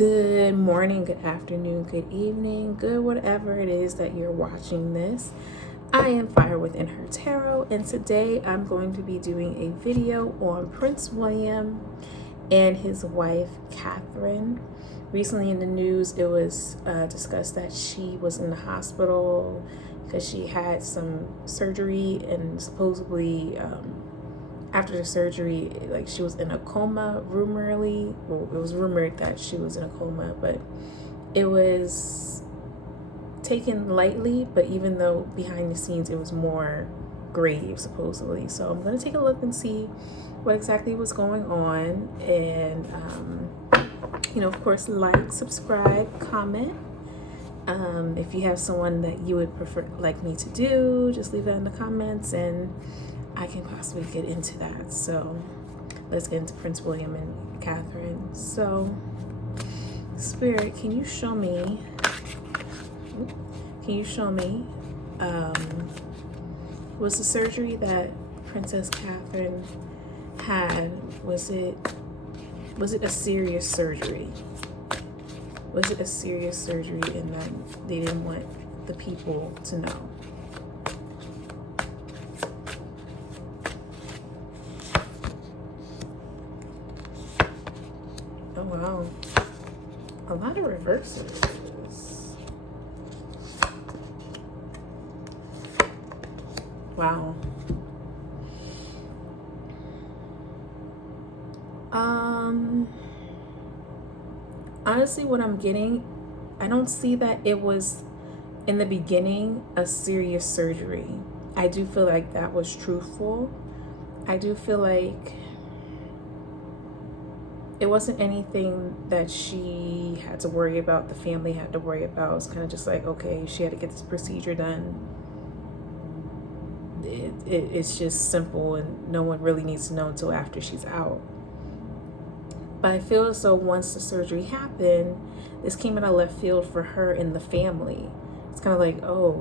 Good morning, good afternoon, good evening, good whatever it is that you're watching this. I am Fire Within Her Tarot, and today I'm going to be doing a video on Prince William and his wife, Catherine. Recently in the news, it was discussed that she was in the hospital because she had some surgery, and supposedly after the surgery, like, she was in a coma, rumorly. Well, it was rumored that she was in a coma, but it was taken lightly. But even though behind the scenes it was more grave, supposedly. So I'm going to take a look and see what exactly was going on. And, of course, like, subscribe, comment. If you have someone that you would prefer like me to do, just leave that in the comments and I can possibly get into that. So let's get into Prince William and Catherine. So Spirit, can you show me was the surgery that Princess Catherine had, was it a serious surgery? Was it a serious surgery and that they didn't want the people to know? Oh wow, a lot of reverses. Wow. Honestly, what I'm getting, I don't see that it was in the beginning a serious surgery. I do feel like that was truthful. I do feel like it wasn't anything that she had to worry about, the family had to worry about. It's kind of just like, okay, she had to get this procedure done. It's just simple and no one really needs to know until after she's out. But I feel as though once the surgery happened, this came out of left field for her and the family. It's kind of like, oh,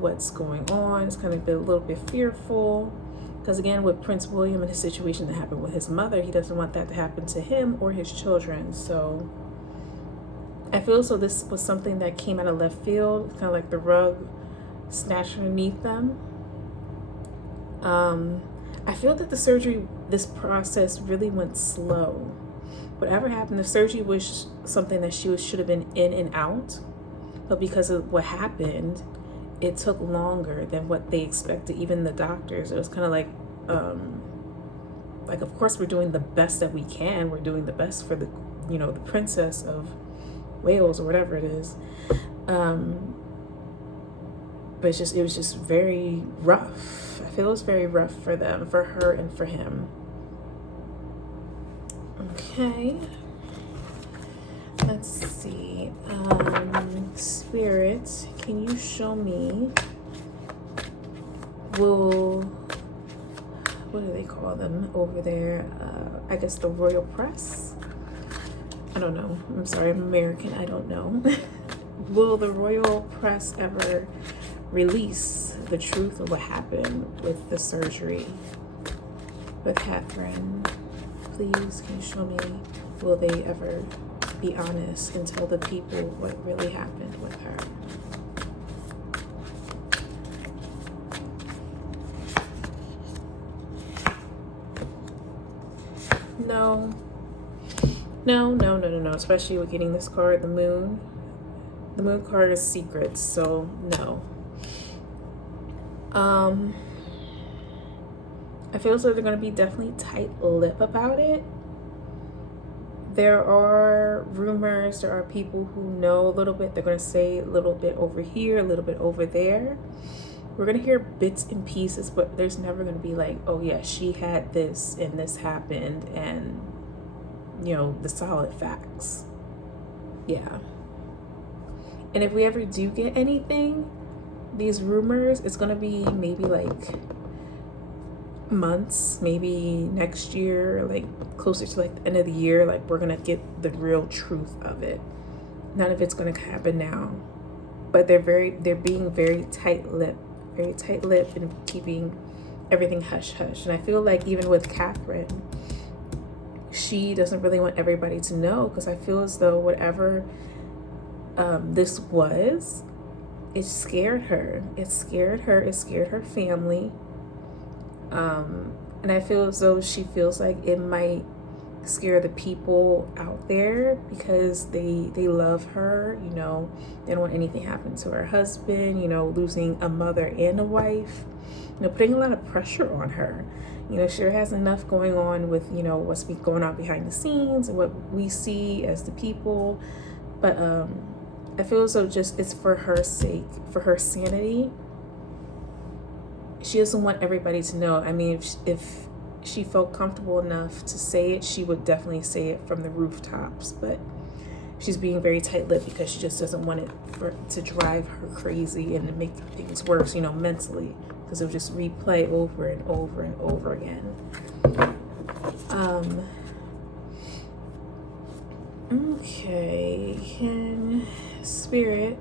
what's going on? It's kind of been a little bit fearful. Because again, with Prince William and his situation that happened with his mother, he doesn't want that to happen to him or his children. So I feel as though this was something that came out of left field, kind of like the rug snatched underneath them. I feel that the surgery, this process really went slow. Whatever happened, the surgery was something that she should have been in and out. But because of what happened, it took longer than what they expected, even the doctors. It was kind of like, of course we're doing the best that we can. We're doing the best for the Princess of Wales or whatever it is. But it was just very rough. I feel it was very rough for them, for her and for him. Okay. Let's see. Spirit, can you show me, what do they call them over there? I guess the royal press? I don't know. I'm sorry, I'm American. I don't know. Will the royal press ever release the truth of what happened with the surgery with Catherine? Please, can you show me, will they ever be honest and tell the people what really happened with her? No, especially with getting this card, the moon. The moon card is secrets, so no. I feel as though they're going to be definitely tight-lipped about it. There are rumors, there are people who know a little bit. They're going to say a little bit over here, a little bit over there. We're going to hear bits and pieces, but there's never going to be like, oh yeah, she had this and this happened, and the solid facts. Yeah. And if we ever do get anything, these rumors, it's going to be maybe like months, maybe next year, like closer to like the end of the year, like we're going to get the real truth of it. None of it's going to happen now. But they're being very tight-lipped and keeping everything hush hush. And I feel like even with Catherine, she doesn't really want everybody to know, because I feel as though whatever this was, it scared her. It scared her. It scared her family. And I feel as though she feels like it might scare the people out there, because they love her, you know. They don't want anything happen to her husband, you know, losing a mother and a wife, you know, putting a lot of pressure on her. You know, she has enough going on with, you know, what's going on behind the scenes and what we see as the people. But I feel as though just it's for her sake, for her sanity. She doesn't want everybody to know. I mean, if she felt comfortable enough to say it, she would definitely say it from the rooftops. But she's being very tight-lipped because she just doesn't want it to drive her crazy and to make things worse, you know, mentally, because it would just replay over and over and over again. Okay, Spirit,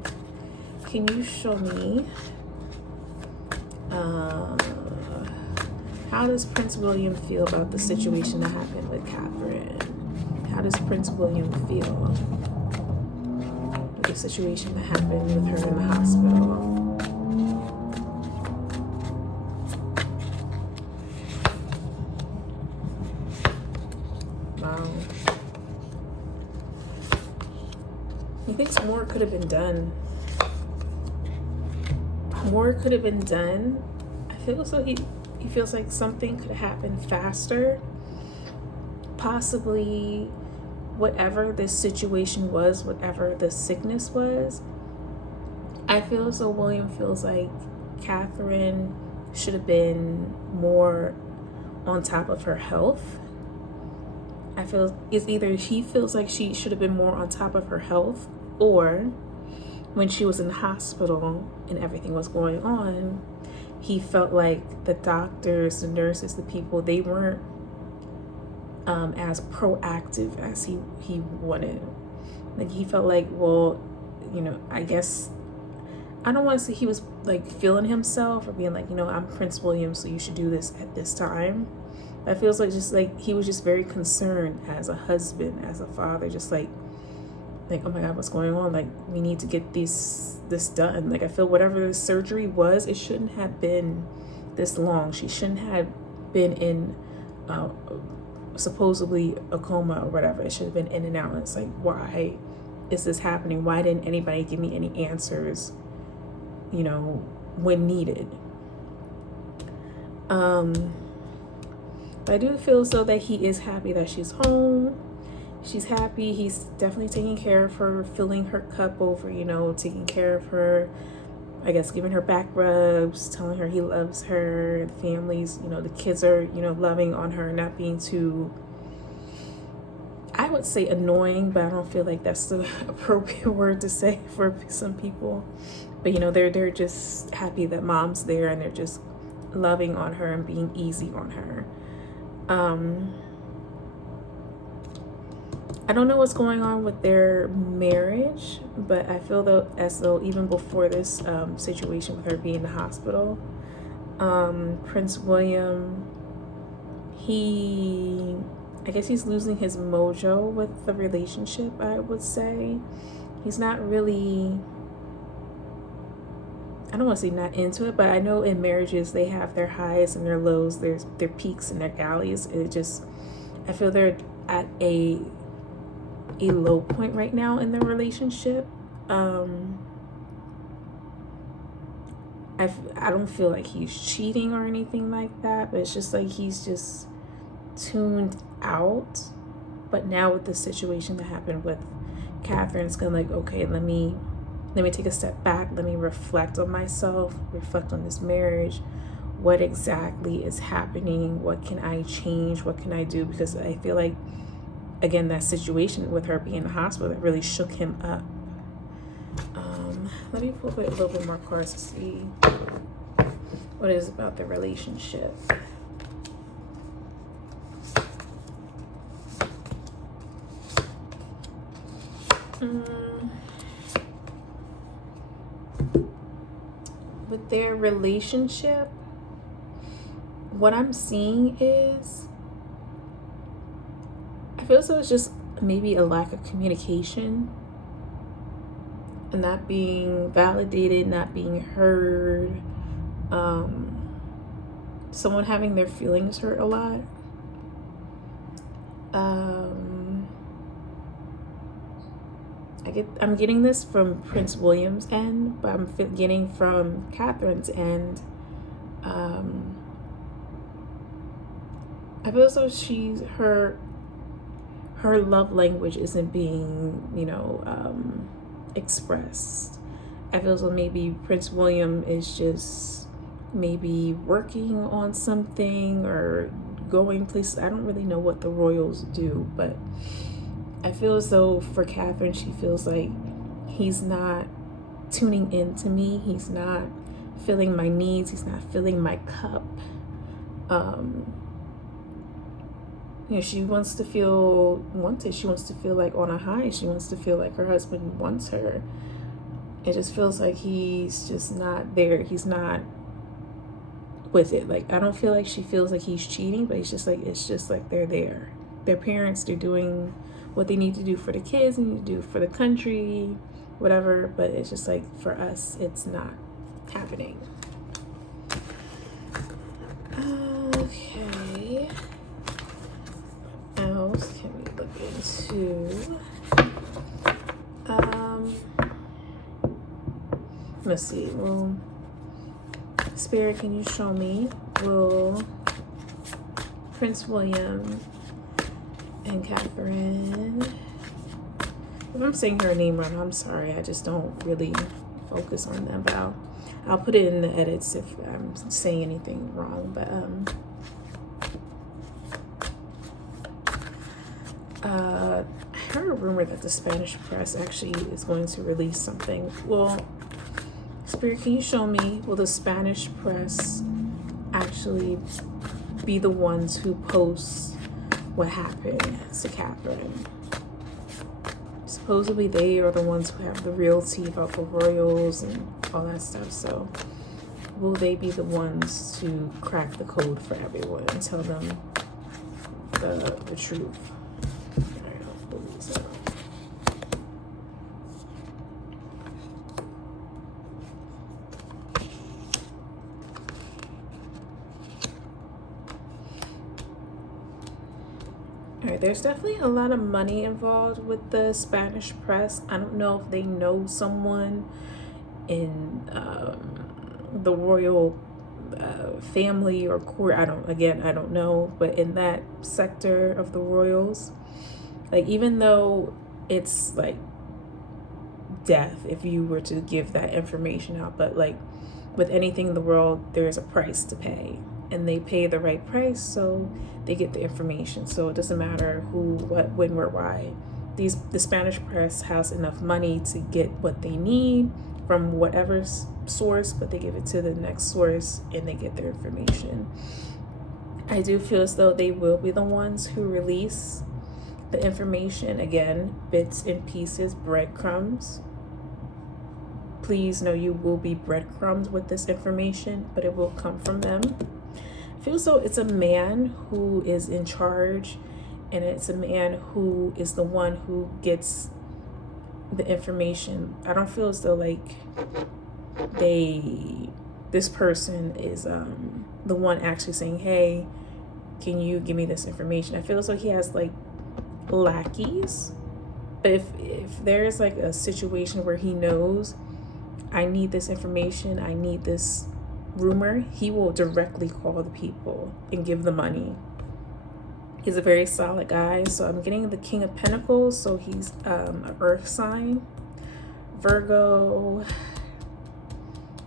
can you show me how does Prince William feel about the situation that happened with Catherine? How does Prince William feel with the situation that happened with her in the hospital? Wow. He thinks more could have been done. More could have been done. I feel as though he feels like something could have happened faster. Possibly whatever this situation was, whatever the sickness was. I feel as though William feels like Catherine should have been more on top of her health. I feel it's either he feels like she should have been more on top of her health, or when she was in the hospital and everything was going on, he felt like the doctors, the nurses, the people, they weren't as proactive as he wanted. Like, he felt like, well, you know, I guess, I don't want to say he was like feeling himself or being like, you know, I'm Prince William, so you should do this at this time. That feels like just like he was just very concerned as a husband, as a father, just like, oh my God, what's going on? Like, we need to get this done. Like, I feel whatever the surgery was, it shouldn't have been this long. She shouldn't have been in supposedly a coma or whatever. It should have been in and out. It's like, why is this happening? Why didn't anybody give me any answers, you know, when needed? But I do feel so that he is happy that she's home. She's happy. He's definitely taking care of her, filling her cup over, you know, taking care of her, I guess, giving her back rubs, telling her he loves her. The families, you know, the kids are, you know, loving on her, not being too, I would say annoying, but I don't feel like that's the appropriate word to say for some people. But, you know, they're just happy that mom's there, and they're just loving on her and being easy on her. I don't know what's going on with their marriage, but I feel as though even before this situation with her being in the hospital, Prince William, I guess he's losing his mojo with the relationship, I would say. He's not really, I don't want to say not into it, but I know in marriages they have their highs and their lows, their peaks and their valleys. I feel they're at a low point right now in their relationship. I don't feel like he's cheating or anything like that, but it's just like he's just tuned out. But now with the situation that happened with Catherine, it's kind of like, okay, let me take a step back. Let me reflect on myself, reflect on this marriage. What exactly is happening? What can I change? What can I do? Because I feel like, again, that situation with her being in the hospital, it really shook him up. Let me pull a little bit more cards to see what it is about the relationship. With their relationship, what I'm seeing is feel so it's just maybe a lack of communication and not being validated, not being heard, someone having their feelings hurt a lot. I'm getting this from Prince William's end, but I'm getting from Catherine's end. I feel as though her love language isn't being, expressed. I feel as though maybe Prince William is just maybe working on something or going places. I don't really know what the royals do, but I feel as though for Catherine, she feels like he's not tuning in to me. He's not filling my needs. He's not filling my cup. She wants to feel wanted. She wants to feel like on a high. She wants to feel like her husband wants her. It just feels like he's just not there. He's not with it. Like, I don't feel like she feels like he's cheating, but it's just like they're there. Their parents, they're doing what they need to do for the kids, and need to do for the country, whatever. But it's just like, for us, it's not happening. Okay. What else can we look into? Let's see. Well, Spirit, can you show me? Will Prince William and Catherine, if I'm saying her name wrong, I'm sorry. I just don't really focus on them, but I'll put it in the edits if I'm saying anything wrong. But I heard a rumor that the Spanish press actually is going to release something. Well, Spirit, can you show me, will the Spanish press actually be the ones who post what happened to Catherine? Supposedly they are the ones who have the realty about the royals and all that stuff. So will they be the ones to crack the code for everyone and tell them the truth? Alright, there's definitely a lot of money involved with the Spanish press. I don't know if they know someone in the royal family or court. I don't know, but in that sector of the royals, like, even though it's like death if you were to give that information out, but like with anything in the world, there's a price to pay, and they pay the right price, so they get the information. So it doesn't matter who, what, when, where, why. The Spanish press has enough money to get what they need from whatever source, but they give it to the next source and they get their information. I do feel as though they will be the ones who release the information. Again, bits and pieces, breadcrumbs. Please know you will be breadcrumbs with this information, but it will come from them. I feel as though it's a man who is in charge, and it's a man who is the one who gets the information. I don't feel as though like this person is the one actually saying, hey, can you give me this information? I feel as though he has like lackeys. But if there's like a situation where he knows, I need this information, I need this rumor, he will directly call the people and give the money. He's a very solid guy. So I'm getting the King of Pentacles, so he's an earth sign. Virgo.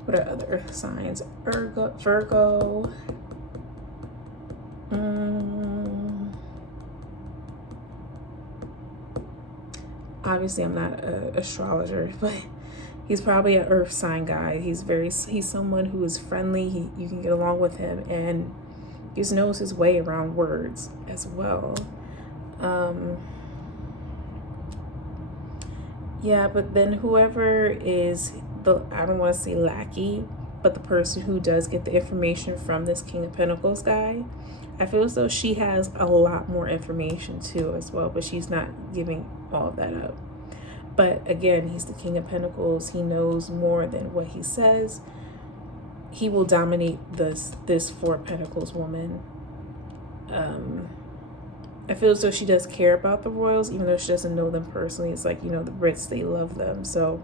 What are other earth signs? Virgo. Obviously I'm not an astrologer, but he's probably an earth sign guy. He's someone who is friendly. You can get along with him, and he just knows his way around words as well. Yeah, but then whoever is I don't want to say lackey, but the person who does get the information from this King of Pentacles guy, I feel as though she has a lot more information too as well, but she's not giving all of that up. But again, he's the King of Pentacles. He knows more than what he says. He will dominate this Four of Pentacles woman. I feel as though she does care about the royals, even though she doesn't know them personally. It's like, you know, the Brits, they love them. So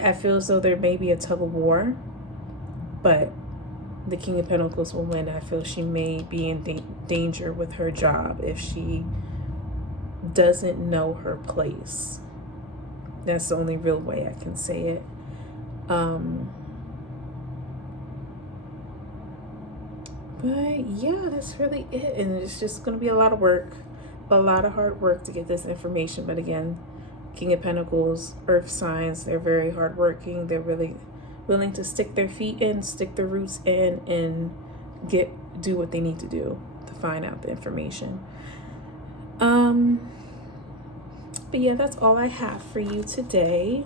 I feel as though there may be a tug of war, but the King of Pentacles will win. I feel she may be in danger with her job if she doesn't know her place. That's the only real way I can say it. But yeah, that's really it. And it's just going to be a lot of work, a lot of hard work to get this information. But again, King of Pentacles, earth signs, they're very hardworking. They're really willing to stick their feet in, stick their roots in, and do what they need to do to find out the information. But yeah, that's all I have for you today.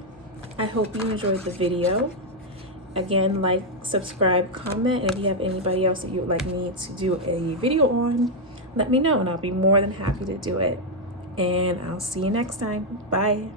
I hope you enjoyed the video. Again, like, subscribe, comment, and if you have anybody else that you would like me to do a video on, let me know and I'll be more than happy to do it. And I'll see you next time. Bye.